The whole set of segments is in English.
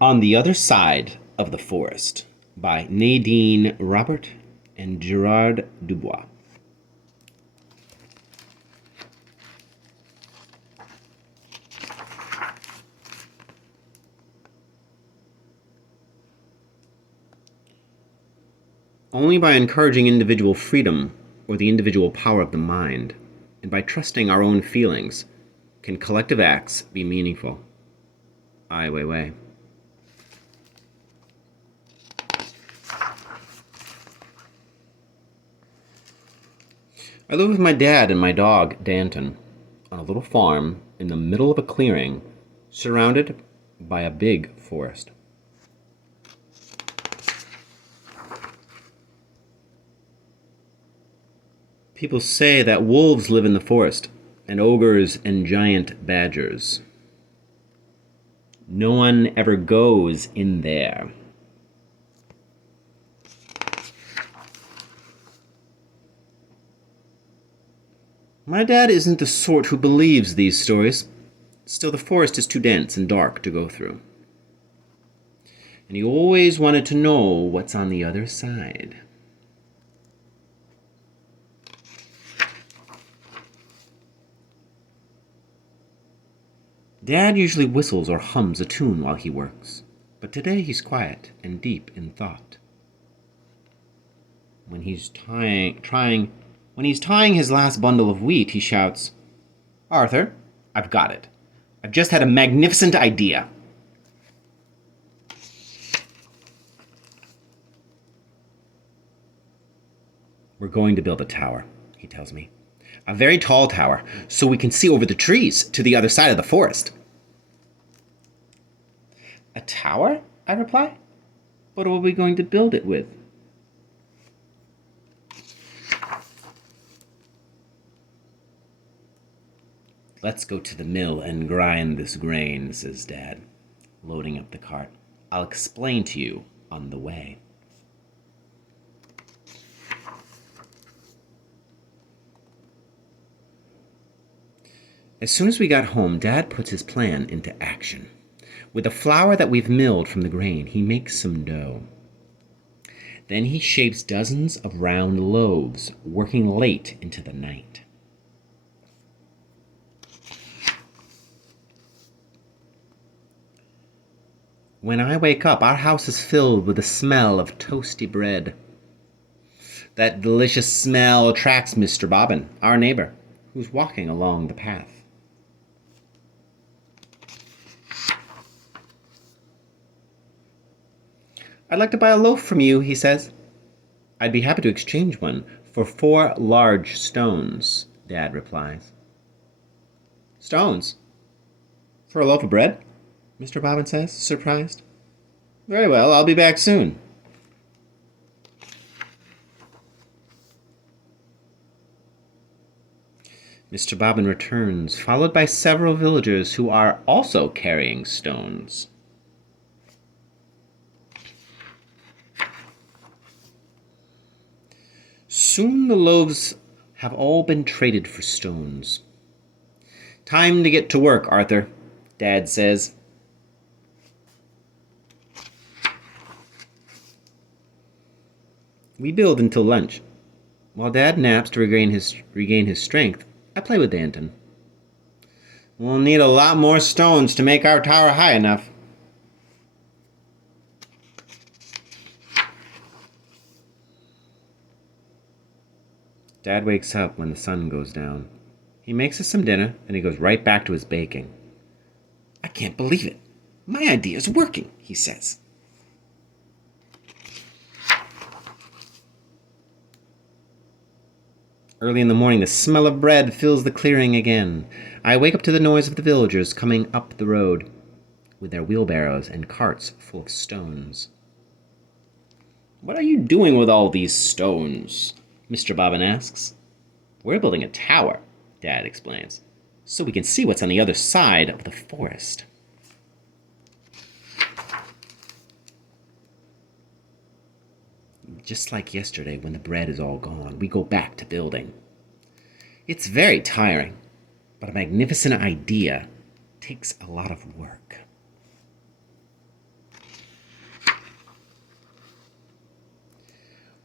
On the Other Side of the Forest by Nadine Robert and Gerard Dubois. Only by encouraging individual freedom or the individual power of the mind, and by trusting our own feelings, can collective acts be meaningful. Ai Weiwei. I live with my dad and my dog, Danton, on a little farm in the middle of a clearing, surrounded by a big forest. People say that wolves live in the forest, and ogres and giant badgers. No one ever goes in there. My dad isn't the sort who believes these stories. Still, the forest is too dense and dark to go through. And he always wanted to know what's on the other side. Dad usually whistles or hums a tune while he works, but today he's quiet and deep in thought. When he's tying his last bundle of wheat, he shouts, "Arthur, I've got it. I've just had a magnificent idea." "We're going to build a tower," he tells me. "A very tall tower, so we can see over the trees to the other side of the forest." "A tower?" I reply. "What are we going to build it with?" "Let's go to the mill and grind this grain," says Dad, loading up the cart. "I'll explain to you on the way." As soon as we got home, Dad puts his plan into action. With the flour that we've milled from the grain, he makes some dough. Then he shapes dozens of round loaves, working late into the night. When I wake up, our house is filled with the smell of toasty bread. That delicious smell attracts Mr. Bobbin, our neighbor, who's walking along the path. "I'd like to buy a loaf from you," he says. "I'd be happy to exchange one for 4 large stones," Dad replies. "Stones? For a loaf of bread?" Mr. Bobbin says, surprised. "Very well, I'll be back soon." Mr. Bobbin returns, followed by several villagers who are also carrying stones. Soon the loaves have all been traded for stones. "Time to get to work, Arthur," Dad says. We build until lunch. While Dad naps to regain his strength, I play with Danton. "We'll need a lot more stones to make our tower high enough." Dad wakes up when the sun goes down. He makes us some dinner, and he goes right back to his baking. "I can't believe it. My idea is working," he says. Early in the morning, the smell of bread fills the clearing again. I wake up to the noise of the villagers coming up the road with their wheelbarrows and carts full of stones. "What are you doing with all these stones?" Mr. Bobbin asks. "We're building a tower," Dad explains, "so we can see what's on the other side of the forest." Just like yesterday when the bread is all gone, we go back to building. It's very tiring, but a magnificent idea takes a lot of work.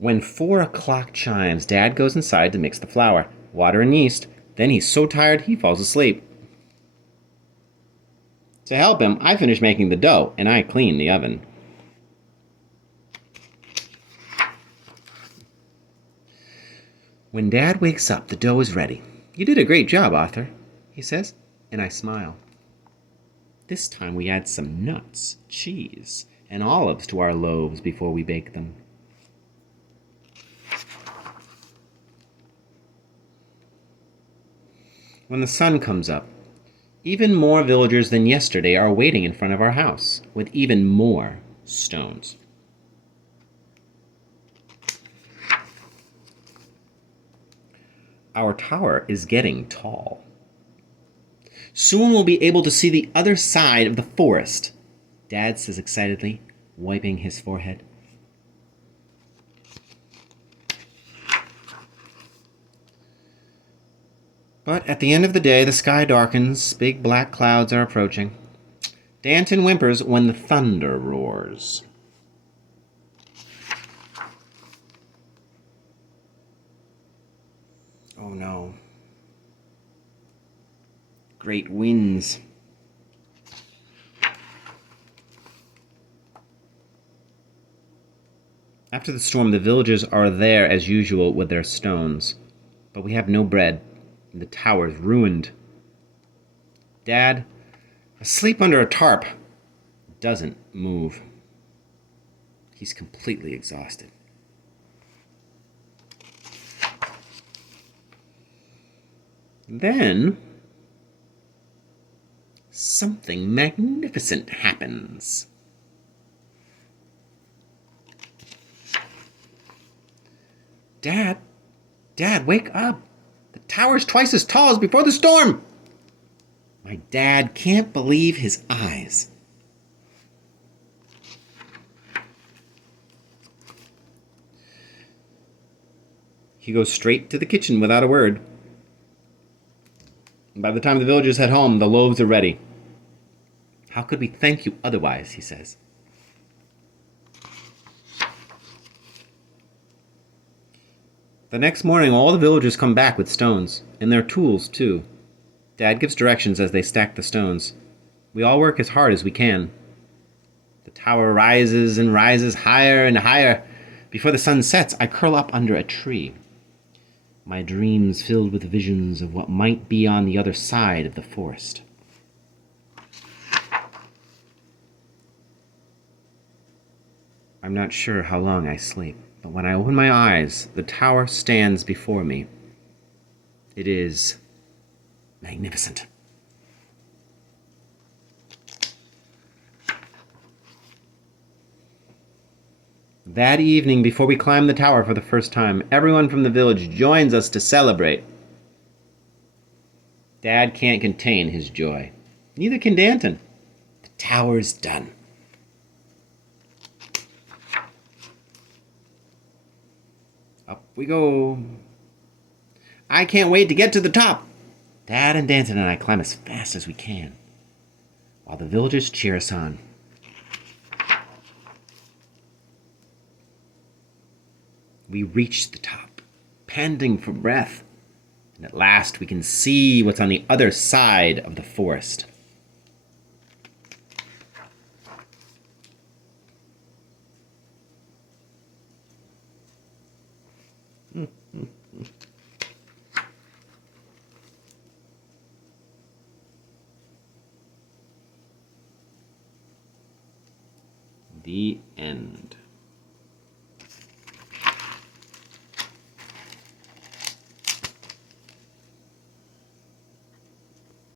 When 4 o'clock chimes, Dad goes inside to mix the flour, water, and yeast. Then he's so tired he falls asleep. To help him, I finish making the dough, and I clean the oven. When Dad wakes up, the dough is ready. "You did a great job, Arthur," he says, and I smile. This time we add some nuts, cheese, and olives to our loaves before we bake them. When the sun comes up, even more villagers than yesterday are waiting in front of our house, with even more stones. Our tower is getting tall. Soon we'll be able to see the other side of the forest, Dad says excitedly, wiping his forehead. But at the end of the day, the sky darkens. Big black clouds are approaching. Danton whimpers when the thunder roars. Oh no. Great winds. After the storm, the villagers are there as usual with their stones. But we have no bread, and the tower's ruined. Dad, asleep under a tarp, doesn't move. He's completely exhausted. Then, something magnificent happens. Dad, wake up. The tower's twice as tall as before the storm. My dad can't believe his eyes. He goes straight to the kitchen without a word. By the time the villagers head home, the loaves are ready. "How could we thank you otherwise?" he says. The next morning, all the villagers come back with stones, and their tools, too. Dad gives directions as they stack the stones. We all work as hard as we can. The tower rises and rises higher and higher. Before the sun sets, I curl up under a tree, my dreams filled with visions of what might be on the other side of the forest. I'm not sure how long I sleep, but when I open my eyes, the tower stands before me. It is magnificent. That evening, before we climb the tower for the first time, everyone from the village joins us to celebrate. Dad can't contain his joy. Neither can Danton. The tower's done. Up we go. I can't wait to get to the top. Dad and Danton and I climb as fast as we can, while the villagers cheer us on. We reach the top, panting for breath, and at last we can see what's on the other side of the forest. The end.